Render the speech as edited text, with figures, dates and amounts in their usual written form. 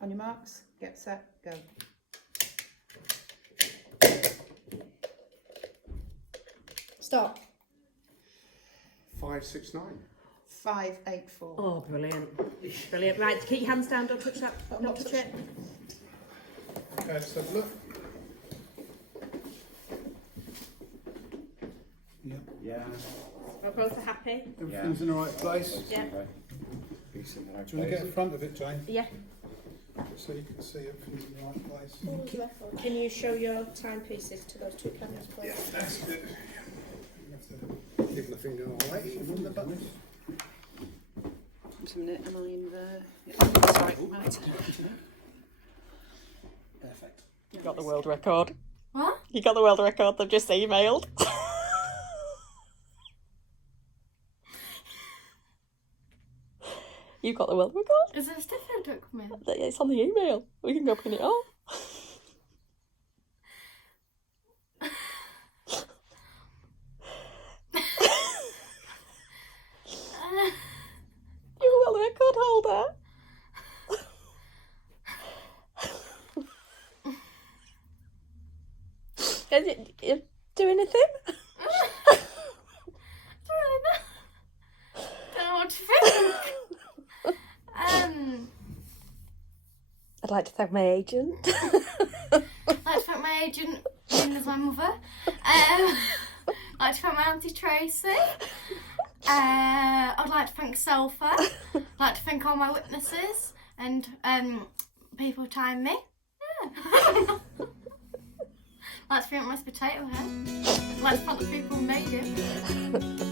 On your marks, get set, go. Stop. 569. 584. Oh, brilliant. Brilliant. Right, keep your hands down, don't touch that. Don't touch it. Okay, let's have a look. Yeah. Yeah. We're both happy. Everything's in the right place. Yeah. Piece in the right Do you want to get in front of it, Jane? Yeah. So you can see everything's in the right place. Can you show your timepieces to those two cameras, please? That's good. You have to give the finger away from the button. Just a minute, am I in the... Yeah, sorry, right. Perfect. You got the world record. What? You got the world record they've just emailed. You got the world record? Is there a stiff photo coming? It's on the email. We can go print it off. You're a world record holder. You do anything? Don't know what to think. I'd like to thank my agent. I'd like to thank my agent, known as my mother. I'd like to thank my auntie Tracy. I'd like to thank Sofa. I'd like to thank all my witnesses and people who timed me. Yeah. I'd like to thank my potato head. I'd like to thank the people who made it.